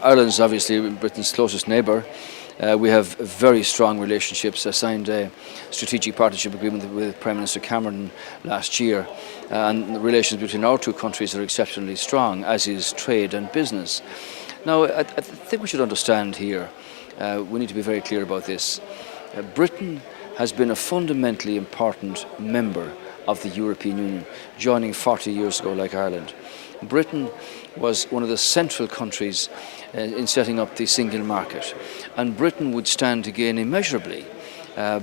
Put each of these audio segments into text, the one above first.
Ireland is obviously Britain's closest neighbour. We have very strong relationships. I signed a strategic partnership agreement with Prime Minister Cameron last year, and the relations between our two countries are exceptionally strong, as is trade and business. Now, I think we should understand here, we need to be very clear about this. Britain has been a fundamentally important member of the European Union, joining 40 years ago like Ireland. Britain was one of the central countries in setting up the single market, and Britain would stand to gain immeasurably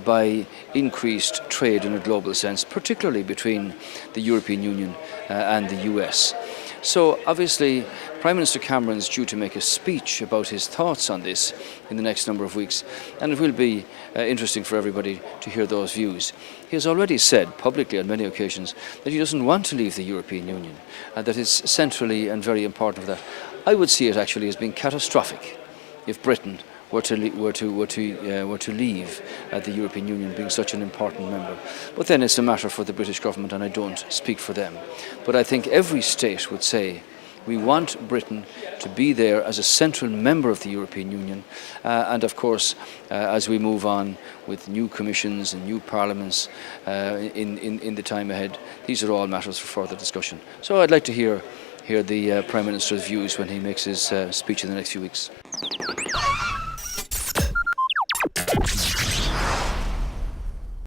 by increased trade in a global sense, particularly between the European Union and the US. So obviously Prime Minister Cameron is due to make a speech about his thoughts on this in the next number of weeks, and it will be interesting for everybody to hear those views. He has already said publicly on many occasions that he doesn't want to leave the European Union, and that is centrally and very important for that. I would see it actually as being catastrophic if Britain were to leave the European Union, being such an important member. But then it's a matter for the British government, and I don't speak for them. But I think every state would say we want Britain to be there as a central member of the European Union, and of course as we move on with new commissions and new parliaments in the time ahead, these are all matters for further discussion. So I'd like to hear the Prime Minister's views when he makes his speech in the next few weeks.